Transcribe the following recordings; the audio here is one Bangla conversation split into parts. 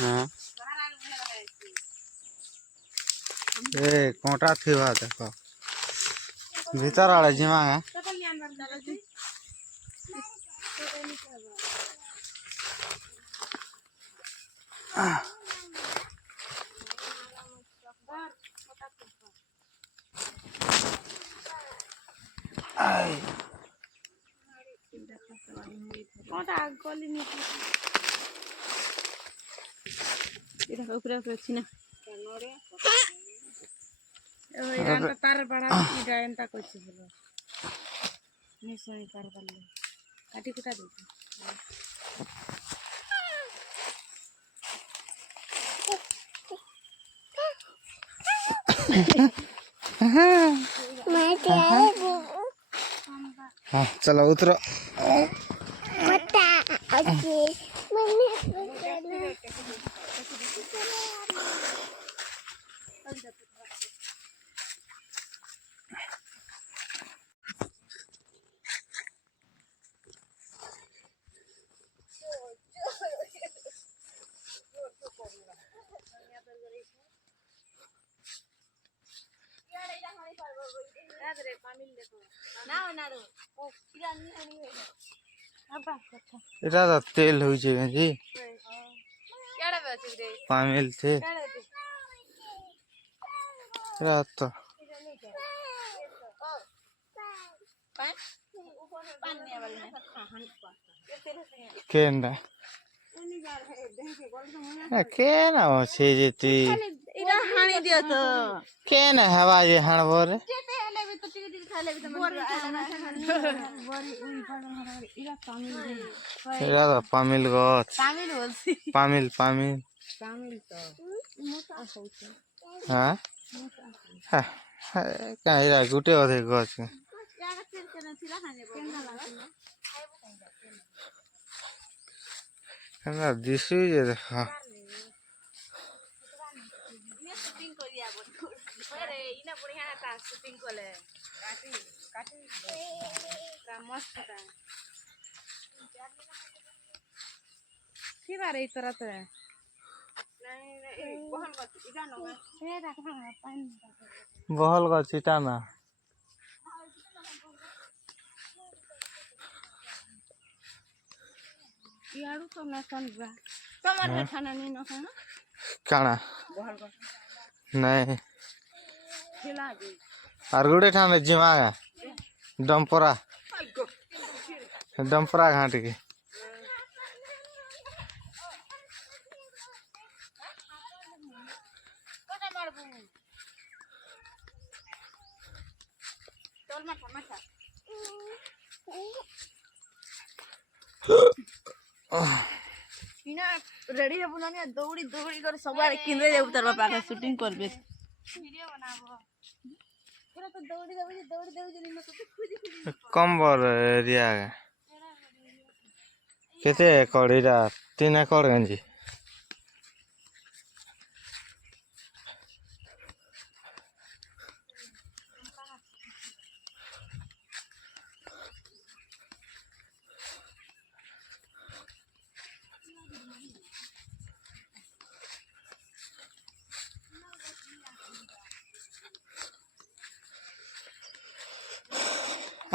हाँ ए कोटा थी बात देखो भीतर आड़े जिमा है कोटा गली नहीं इधर ऊपर अच्छी ना इधर तार बड़ा इधर एंता कुछ बोलो नहीं सोई तार बल्ले काटी कुटा दे हाँ चलो उतरो এটা তো তেল হইছে গেঞ্জি পামিল थे রাত তো কেনডা কেন আছে যে তুই इधर हानी दियो तो কেন হবা যে হাড়বর जेते हले भी तो टिक टिक खाले भी तो बोरी इधर तामिल এটা তো পামিল গছ तामिल बोलसी পামিল পামিল तामिल तो मोटा होছে হ্যাঁ হ্যাঁ কাইরা গুটে অধে গছ यार तेल के नहीं रखने केना लगा না দিছুই যে দেখা मैं शूटिंग करिया बोल अरे इना बढ़िया ना ता शूटिंग कोले काटी काटी का मस्त था की बारे ई तरह तो नहीं नहीं बहन मत इधर नो ये रखना पानी বহল গছ এটা না यारू तो ना सन बा तुम्हारे खाना नहीं ना खाना কানা बहल को নাই खिला दे আর গুড়ে ঠানে জিমাগা ডম্পরা ডম্পরা ঘাট के कोटा मारबू चल माथा माथा इना रेडी है बुलानी दौड़ी दौड़ी कर सबआरे किंदे जाऊ तार बापा के शूटिंग करबे वीडियो बनाबो पूरा तो दौड़ी दौड़ी दौड़ी दौड़ी न तो खुदी खुदी कम्बर एरिया केते एकड़ इरा 3 एकड़ गंजी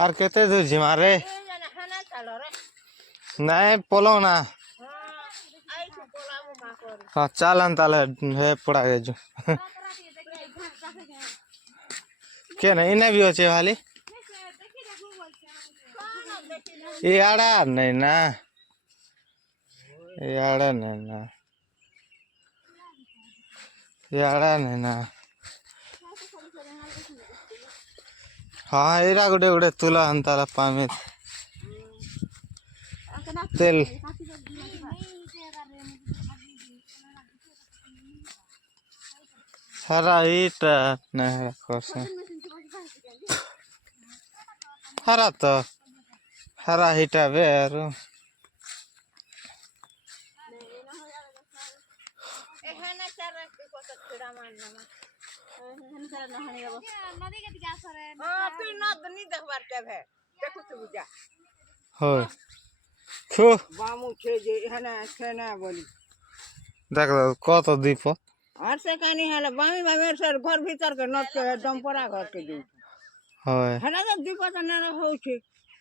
আর কেতে দূর জিমা রে নাই পলো না हाँ चालन ताले है पड़ा गया जो क्या नहीं इन्हें भी होचे वाली ये आड़ा नहीं ना ये आड़ा नहीं ना ये आड़ा नहीं ना हाँ इरा गुडे गुडे तुला अंताला पामे तेल हरा ईटा नहीं कोसे हरा तो हरा ईटा बेरू एहना चारा के कोसा खड़ा मारना एहना चारा नहाने गबो नदी के दिगा सरे हां तू नद नहीं देखबार के है देखु तू जा हो খু বামু ছেড়ে এখানে না বলি দেখ কত দ্বীপ আর সে কানি হলে বামি বামের সে ঘর ভিতর কে নট কে দমপরা ঘর কে দিই হয় হেলা তো দীপত না হচ্ছে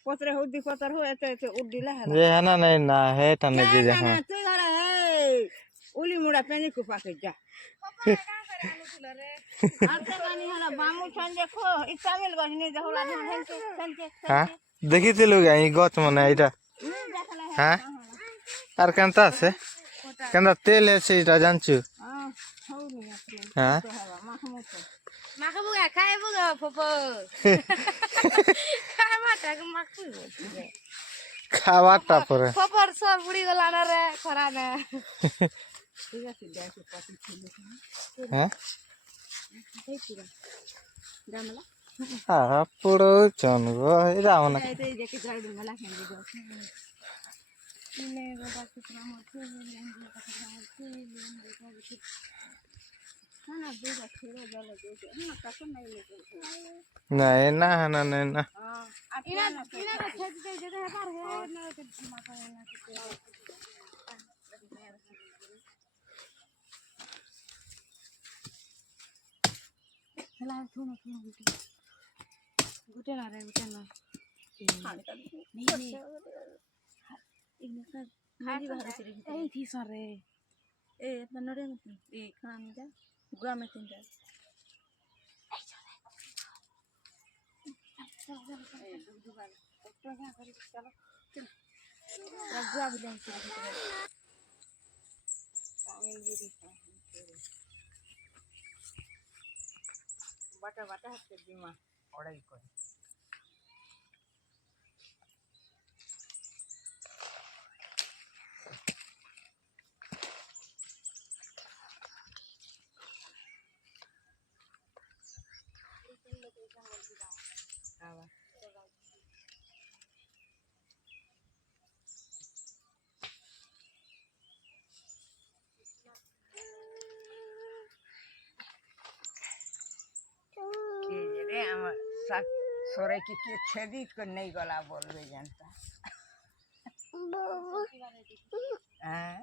পত্রে হউ দীপত হউ এতে এতে উডিলা হেলা যে হ্যাঁ নাই না হেটা নাই যে না না হ্যাঁ তুই ধরে এই উলি মুড়া পেনি কু পাকে যা আর সে কানি হলে বামু ছন দেখো ইতামিল গনি দেখো লানি হেনতে হেনতে হ্যাঁ দেখিছিল এই গছ মানে এইটা দেখলে হ্যাঁ আর কেনতা আছে কেনতা তেল আছে এটা জানছু হউ নি আছে হ্যাঁ তো হবা মাহমুদ মাকে বুগা খাই বুগা ফপ খাই মাটা মাকু খাবারটা পরে ফপর সব বুড়ি গলা না রে খরা না ঠিক আছে দেখো পাতি ছিল হ্যাঁ গামলা అప్పుడు చనుగో రావణ అయితే ఇది గాడి మళ్ళా హెండి దో নে বাবা কিতনা মতে লেন না না দুইটা ছেড়ে গেল দুইটা না কাছে নাই লেগে নাই না না না না আর ইনা ইনা খেতে দে যেতে পার হে না মাথা না হেলা থুনা থুনা গুটে না রে গুটে না এই থি সরে এ নরে এ খান যা গুয়া মে তিন যা গুয়া বিলে বাটা বাটা হাতে দিমা ওড়াই করে रे আমার সরে কি কে ছেদিত করে নেই গলা বলবে জানতা হ্যাঁ